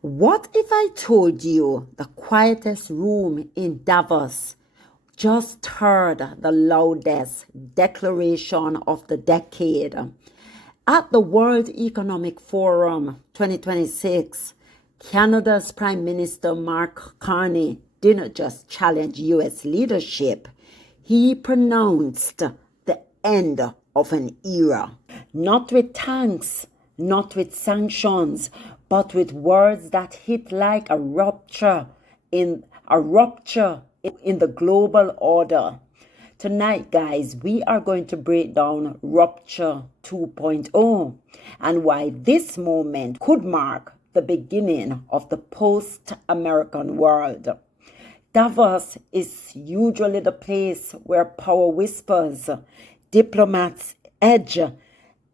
What if I told you the quietest room in Davos just heard the loudest declaration of the decade? At the World Economic Forum 2026, Canada's Prime Minister Mark Carney didn't just challenge US leadership, he pronounced the end of an era. Not with tanks, not with sanctions, but with words that hit like a rupture in the global order. Tonight, guys, we are going to break down Rupture 2.0 and why this moment could mark the beginning of the post-American world. Davos is usually the place where power whispers, diplomats edge,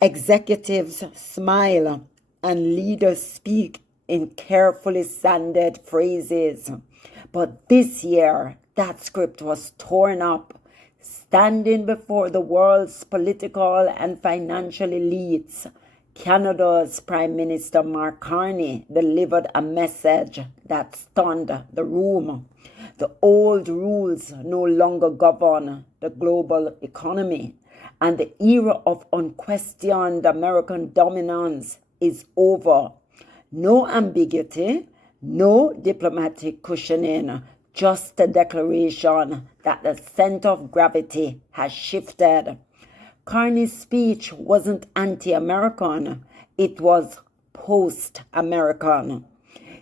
executives smile, and leaders speak in carefully sanded phrases. But this year, that script was torn up. Standing before the world's political and financial elites, Canada's Prime Minister Mark Carney delivered a message that stunned the room. The old rules no longer govern the global economy, and the era of unquestioned American dominance is over. No ambiguity, no diplomatic cushioning, just a declaration that the center of gravity has shifted. Carney's speech wasn't anti-American, it was post-American.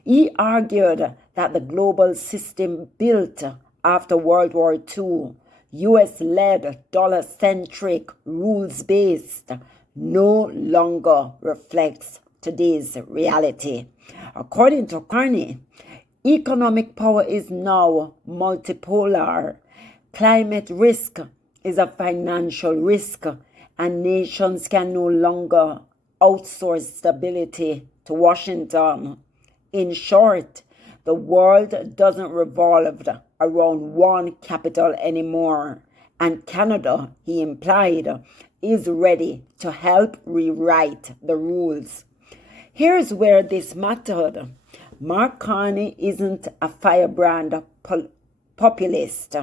He argued that the global system built after World War II, US-led, dollar-centric, rules-based, no longer reflects today's reality. According to Carney, economic power is now multipolar. Climate risk is a financial risk, and nations can no longer outsource stability to Washington. In short, the world doesn't revolve around one capital anymore, and Canada, he implied, is ready to help rewrite the rules. Here's where this mattered. Mark Carney isn't a firebrand populist.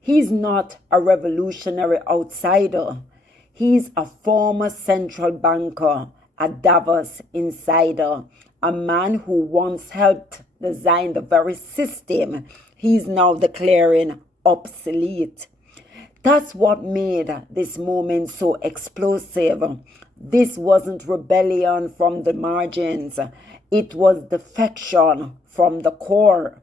He's not a revolutionary outsider. He's a former central banker, a Davos insider, a man who once helped design the very system he's now declaring obsolete. That's what made this moment so explosive. This wasn't rebellion from the margins. It was defection from the core.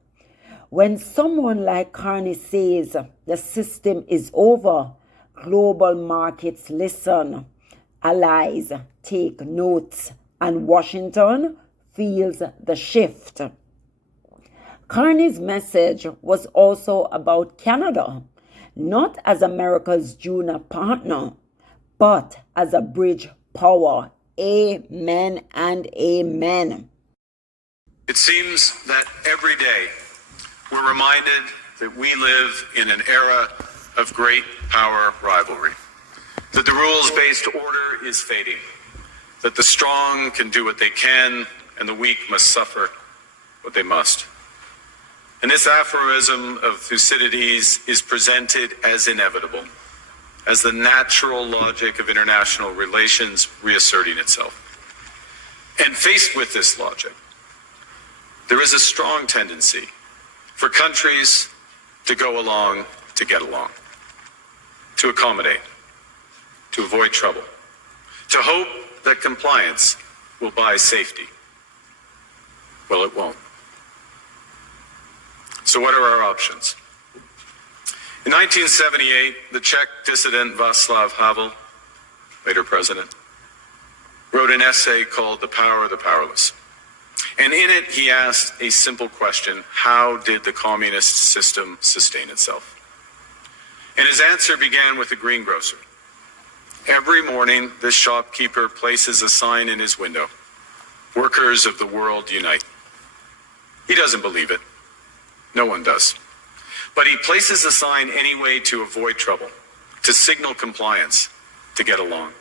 When someone like Carney says the system is over, global markets listen, allies take notes, and Washington feels the shift. Carney's message was also about Canada, not as America's junior partner, but as a bridge power. Amen and amen. It seems that every day we're reminded that we live in an era of great power rivalry, that the rules-based order is fading, that the strong can do what they can and the weak must suffer what they must. And this aphorism of Thucydides is presented as inevitable, as the natural logic of international relations reasserting itself. And faced with this logic, there is a strong tendency for countries to go along to get along, to accommodate, to avoid trouble, to hope that compliance will buy safety. Well, it won't. So what are our options? In 1978, the Czech dissident Václav Havel, later president, wrote an essay called The Power of the Powerless. And in it, he asked a simple question: how did the communist system sustain itself? And his answer began with a greengrocer. Every morning, this shopkeeper places a sign in his window: "Workers of the world unite." He doesn't believe it. No one does. But he places a sign anyway to avoid trouble, to signal compliance, to get along.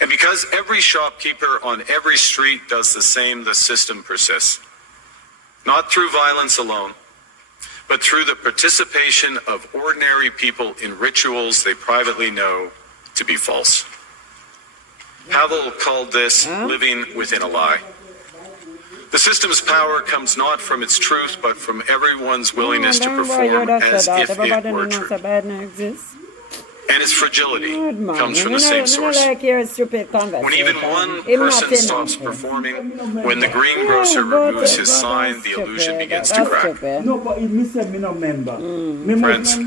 And because every shopkeeper on every street does the same, the system persists. not through violence alone, but through the participation of ordinary people in rituals they privately know to be false. Havel called this living within a lie. The system's power comes not from its truth, but from everyone's willingness to perform as if it were true. And its fragility comes from the same source. When even one person stops performing, when the greengrocer removes his sign, the illusion begins to crack. No, but it missed me no member. Friends,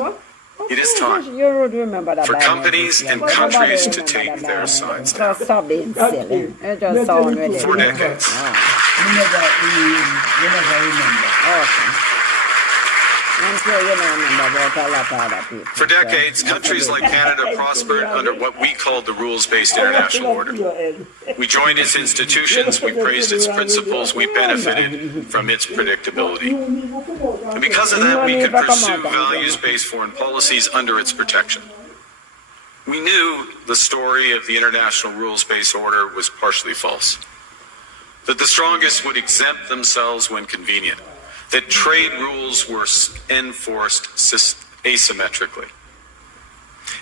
it is time for companies and countries to take their signs down. Stop being silly. It just sounds ridiculous. For decades. You never remember. Okay. I'm sure you don't remember about a lot of other people. For decades, countries like Canada prospered under what we called the rules-based international order. We joined its institutions, we praised its principles, we benefited from its predictability. And because of that, we could pursue values-based foreign policies under its protection. We knew the story of the international rules-based order was partially false. That the strongest would exempt themselves when convenient. That trade rules were enforced asymmetrically.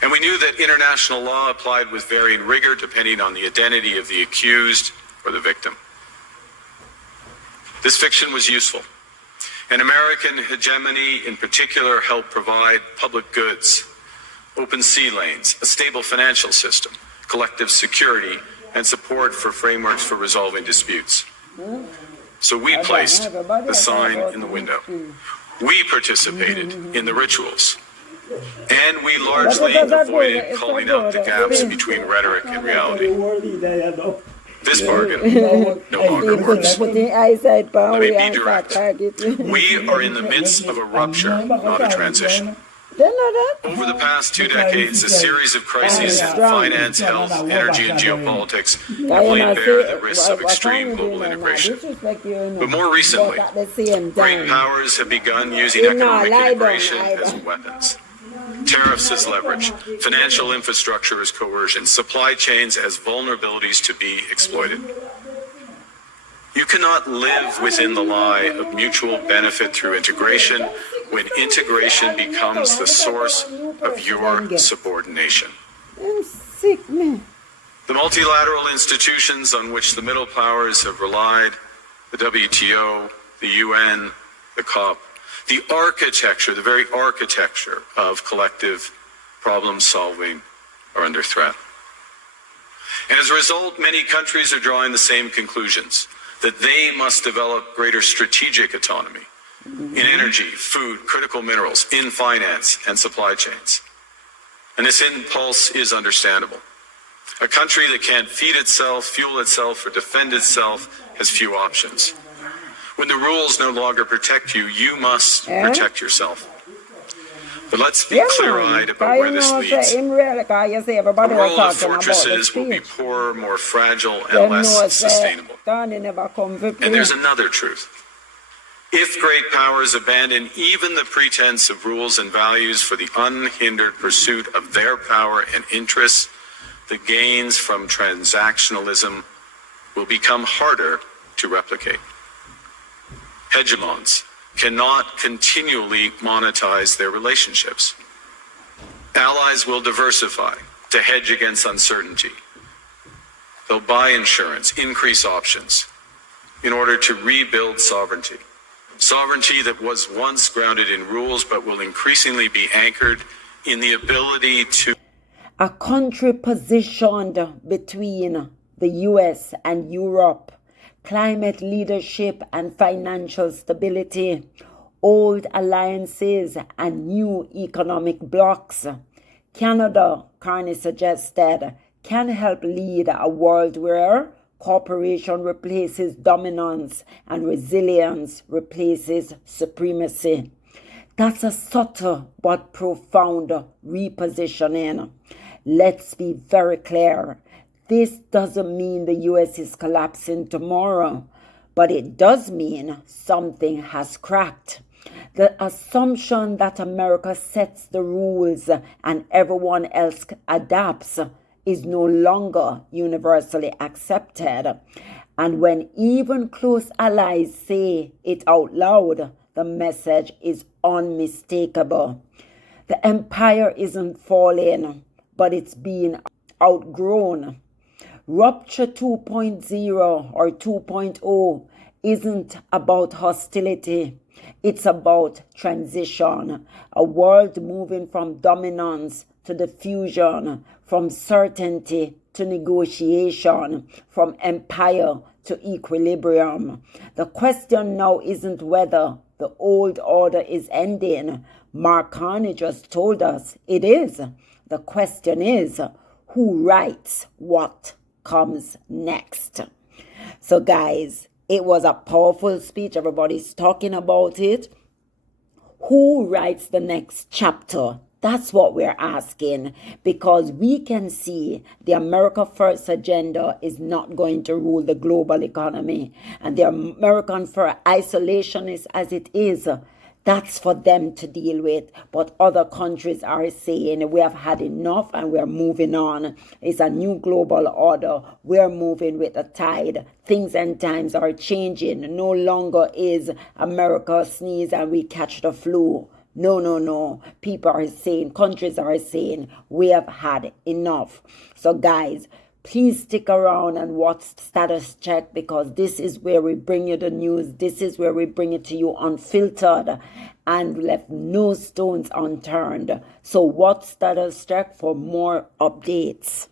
And we knew that international law applied with varying rigor depending on the identity of the accused or the victim. This fiction was useful. And American hegemony in particular helped provide public goods, open sea lanes, a stable financial system, collective security, and support for frameworks for resolving disputes. So we placed the sign in the window. We participated in the rituals. And we largely avoided calling out the gaps between rhetoric and reality. This bargain no longer works. Let me be direct. We are in the midst of a rupture, not a transition. Over the past 2 decades, a series of crises in finance, health, energy, and geopolitics have laid bare the risks of extreme global integration. But more recently, great powers have begun using economic integration as weapons. Tariffs as leverage, financial infrastructure as coercion, supply chains as vulnerabilities to be exploited. You cannot live within the lie of mutual benefit through integration when integration becomes the source of your subordination. The multilateral institutions on which the middle powers have relied, the WTO, the UN, the COP, the architecture, the very architecture of collective problem solving are under threat. And as a result, many countries are drawing the same conclusions, that they must develop greater strategic autonomy in energy, food, critical minerals, in finance and supply chains. And this impulse is understandable. A country that can't feed itself, fuel itself, or defend itself has few options. When the rules no longer protect you, you must protect yourself. But let's be clear-eyed about where this leads. The world of fortresses will be poorer, more fragile, and less sustainable. And there's another truth. If great powers abandon even the pretense of rules and values for the unhindered pursuit of their power and interests, the gains from transactionalism will become harder to replicate. Hegemons cannot continually monetize their relationships. Allies will diversify to hedge against uncertainty. They'll buy insurance, increase options in order to rebuild sovereignty. Sovereignty that was once grounded in rules but will increasingly be anchored in the ability to... A country positioned between the US and Europe, climate leadership and financial stability, old alliances and new economic blocs. Canada, Carney suggested, can help lead a world where cooperation replaces dominance and resilience replaces supremacy. That's a subtle but profound repositioning. Let's be very clear. This doesn't mean the US is collapsing tomorrow, but it does mean something has cracked. The assumption that America sets the rules and everyone else adapts is no longer universally accepted. And when even close allies say it out loud, the message is unmistakable. The empire isn't falling, but it's being outgrown. Rupture 2.0 or 2.0 isn't about hostility. It's about transition, a world moving from dominance to diffusion, from certainty to negotiation, from empire to equilibrium. The question now isn't whether the old order is ending. Mark Carney just told us it is. The question is, who writes what comes next? So guys, it was a powerful speech. Everybody's talking about it. Who writes the next chapter? That's what we're asking, because we can see the America First agenda is not going to rule the global economy. And the American First, isolationist as it is, that's for them to deal with. But other countries are saying we have had enough and we're moving on. It's a new global order. We're moving with the tide. Things and times are changing. No longer is America sneeze and we catch the flu. No. People are saying, countries are saying, we have had enough. So guys, please stick around and watch Status Check, because this is where we bring you the news. This is where we bring it to you unfiltered and left no stones unturned. So watch Status Check for more updates.